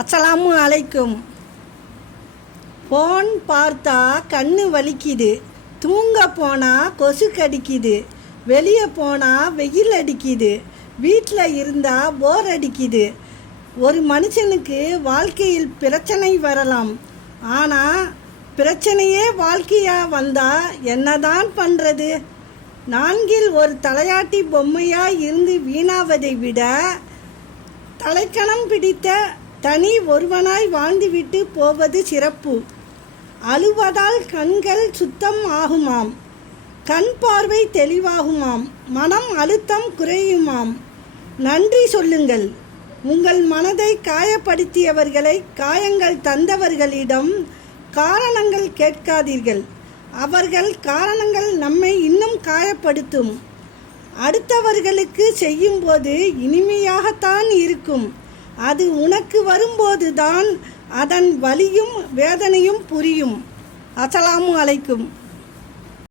அஸ்ஸலாமு அலைக்கும். ஃபோன் பார்த்தா கண்ணு வலிக்குது, தூங்க போனால் கொசு கடிக்குது, வெளியே போனால் வெயில் அடிக்குது, வீட்டில் இருந்தால் போர் அடிக்குது. ஒரு மனுஷனுக்கு வாழ்க்கையில் பிரச்சனை வரலாம், ஆனால் பிரச்சனையே வாழ்க்கையாக வந்தால் என்னதான் பண்ணுறது? நான்கில் ஒரு தலையாட்டி பொம்மையாக இருந்து வீணாவதை விட தலைக்கணம் பிடித்த தனி ஒருவனாய் வாழ்ந்துவிட்டு போவது சிறப்பு. அழுவதால் கண்கள் சுத்தம் ஆகுமாம், கண் பார்வை தெளிவாகுமாம், மனம் அழுத்தம் குறையுமாம். நன்றி சொல்லுங்கள். உங்கள் மனதை காயப்படுத்தியவர்களை, காயங்கள் தந்தவர்களிடம் காரணங்கள் கேட்காதீர்கள். அவர்கள் காரணங்கள் நம்மை இன்னும் காயப்படுத்தும். அடுத்தவர்களுக்கு செய்யும்போது இனிமையாகத்தான் இருக்கும். அது உனக்கு வரும்போது தான் அதன் வலியும் வேதனையும் புரியும். அஸ்ஸலாமு அலைக்கும்.